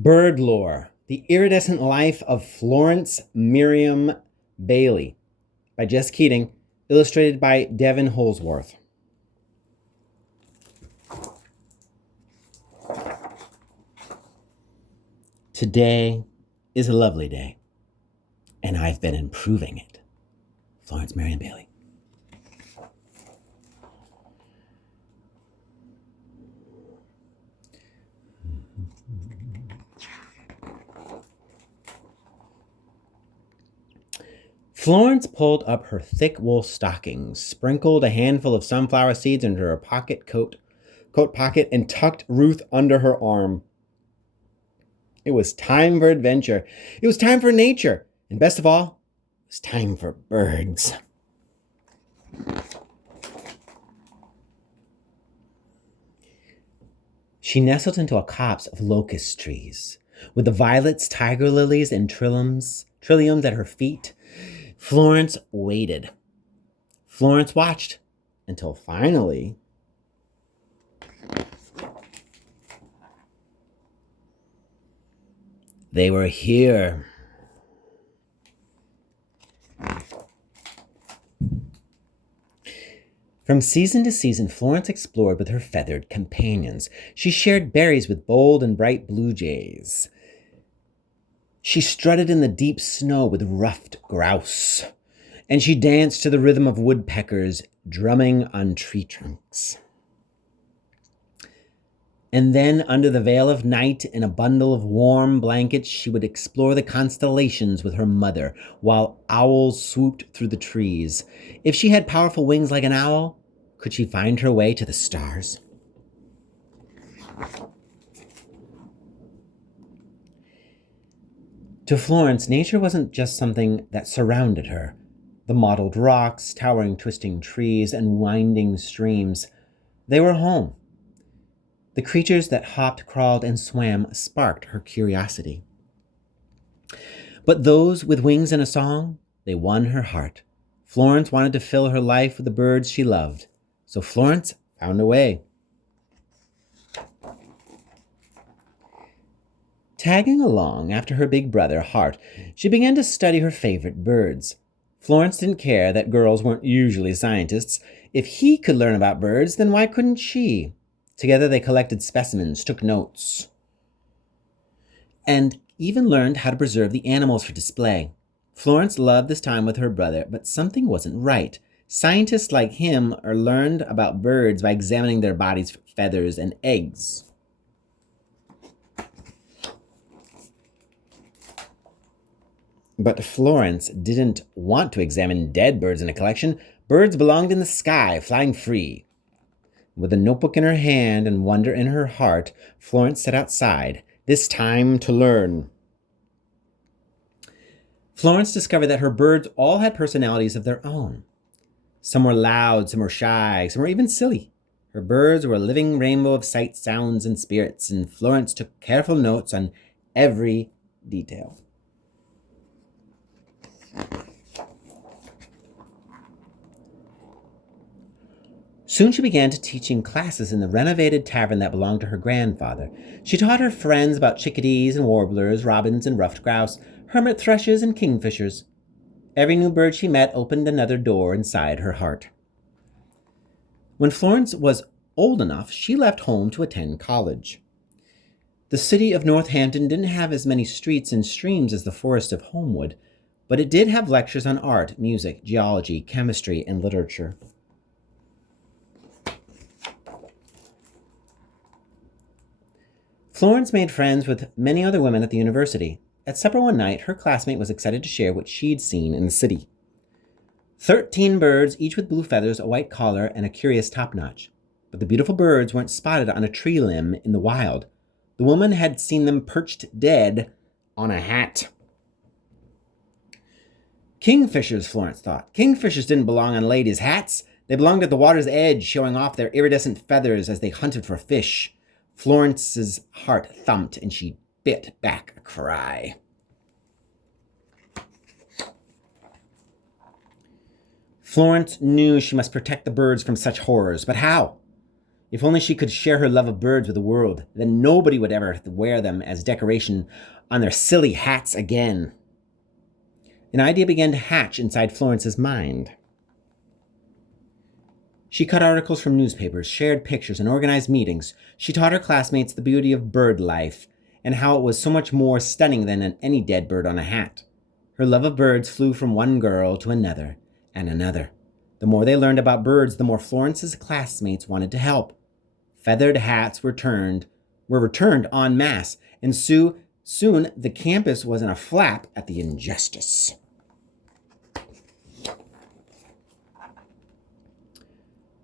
Birdlore, The Iridescent Life of Florence Merriam Bailey by Jess Keating, illustrated by Devin Holsworth. Today is a lovely day, and I've been improving it. Florence Merriam Bailey. Florence pulled up her thick wool stockings, sprinkled a handful of sunflower seeds into her coat pocket, and tucked Ruth under her arm. It was time for adventure. It was time for nature. And best of all, it was time for birds. She nestled into a copse of locust trees, with the violets, tiger lilies, and trilliums at her feet. Florence waited. Florence watched until finally they were here. From season to season, Florence explored with her feathered companions. She shared berries with bold and bright blue jays. She strutted in the deep snow with ruffed grouse, and she danced to the rhythm of woodpeckers drumming on tree trunks. And then, under the veil of night, in a bundle of warm blankets, she would explore the constellations with her mother, while owls swooped through the trees. If she had powerful wings like an owl, could she find her way to the stars? To Florence, nature wasn't just something that surrounded her. The mottled rocks, towering twisting trees, and winding streams, they were home. The creatures that hopped, crawled, and swam sparked her curiosity. But those with wings and a song, they won her heart. Florence wanted to fill her life with the birds she loved, so Florence found a way. Tagging along after her big brother, Hart, she began to study her favorite birds. Florence didn't care that girls weren't usually scientists. If he could learn about birds, then why couldn't she? Together they collected specimens, took notes, and even learned how to preserve the animals for display. Florence loved this time with her brother, but something wasn't right. Scientists like him learned about birds by examining their bodies for feathers and eggs. But Florence didn't want to examine dead birds in a collection. Birds belonged in the sky, flying free. With a notebook in her hand and wonder in her heart, Florence set outside, this time to learn. Florence discovered that her birds all had personalities of their own. Some were loud, some were shy, some were even silly. Her birds were a living rainbow of sights, sounds, and spirits, and Florence took careful notes on every detail. Soon she began teaching classes in the renovated tavern that belonged to her grandfather. She taught her friends about chickadees and warblers, robins and ruffed grouse, hermit thrushes and kingfishers. Every new bird she met opened another door inside her heart. When Florence was old enough, she left home to attend college. The city of Northampton didn't have as many streets and streams as the forest of Homewood, but it did have lectures on art, music, geology, chemistry, and literature. Florence made friends with many other women at the university. At supper one night, her classmate was excited to share what she'd seen in the city. 13 birds, each with blue feathers, a white collar, and a curious topknot. But the beautiful birds weren't spotted on a tree limb in the wild. The woman had seen them perched dead on a hat. Kingfishers, Florence thought. Kingfishers didn't belong on ladies' hats. They belonged at the water's edge, showing off their iridescent feathers as they hunted for fish. Florence's heart thumped, and she bit back a cry. Florence knew she must protect the birds from such horrors, but how? If only she could share her love of birds with the world, then nobody would ever wear them as decoration on their silly hats again. An idea began to hatch inside Florence's mind. She cut articles from newspapers, shared pictures, and organized meetings. She taught her classmates the beauty of bird life and how it was so much more stunning than any dead bird on a hat. Her love of birds flew from one girl to another and another. The more they learned about birds, the more Florence's classmates wanted to help. Feathered hats were returned en masse, and soon the campus was in a flap at the injustice.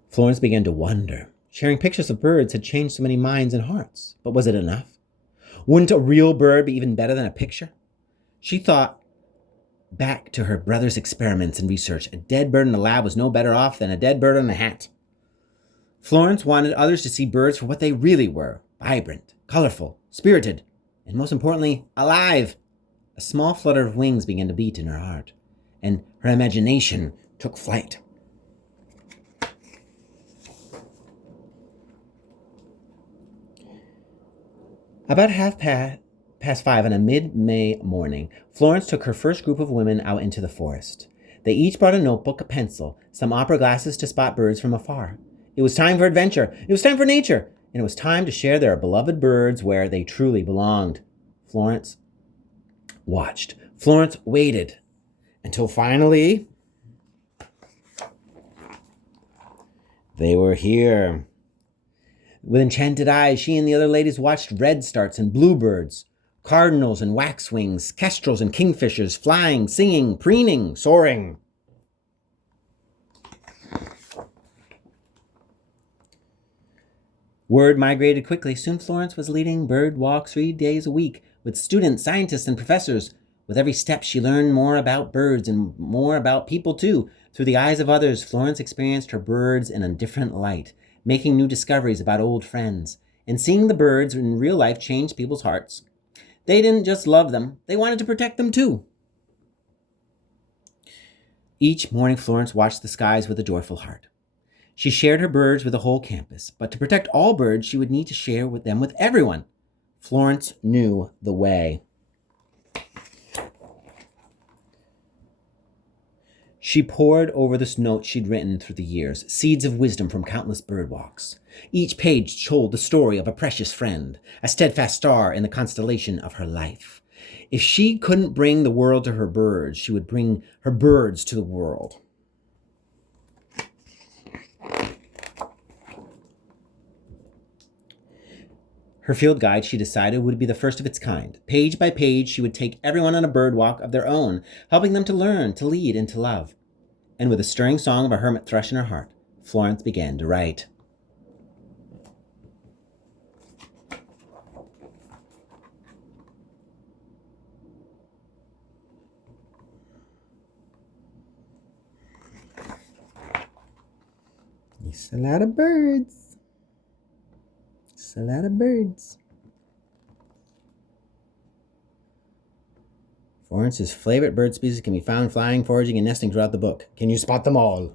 Florence began to wonder. Sharing pictures of birds had changed so many minds and hearts, but was it enough? Wouldn't a real bird be even better than a picture? She thought back to her brother's experiments and research. A dead bird in the lab was no better off than a dead bird on a hat. Florence wanted others to see birds for what they really were: vibrant, colorful, spirited, and most importantly, alive. A small flutter of wings began to beat in her heart, and her imagination took flight. About past 5 on a mid-May morning, Florence took her first group of women out into the forest. They each brought a notebook, a pencil, some opera glasses to spot birds from afar. It was time for adventure. It was time for nature. And it was time to share their beloved birds where they truly belonged. Florence watched. Florence waited until finally they were here. With enchanted eyes, she and the other ladies watched redstarts and bluebirds, cardinals and waxwings, kestrels and kingfishers, flying, singing, preening, soaring. Word migrated quickly. Soon Florence was leading bird walks 3 days a week with students, scientists, and professors. With every step, she learned more about birds and more about people, too. Through the eyes of others, Florence experienced her birds in a different light, making new discoveries about old friends. And seeing the birds in real life changed people's hearts. They didn't just love them, they wanted to protect them, too. Each morning, Florence watched the skies with a joyful heart. She shared her birds with the whole campus, but to protect all birds, she would need to share them with everyone. Florence knew the way. She pored over this note she'd written through the years, seeds of wisdom from countless bird walks. Each page told the story of a precious friend, a steadfast star in the constellation of her life. If she couldn't bring the world to her birds, she would bring her birds to the world. Her field guide, she decided, would be the first of its kind. Page by page, she would take everyone on a bird walk of their own, helping them to learn, to lead, and to love. And with a stirring song of a hermit thrush in her heart, Florence began to write. It's a lot of birds. It's a lot of birds. Florence's favorite bird species can be found flying, foraging, and nesting throughout the book. Can you spot them all?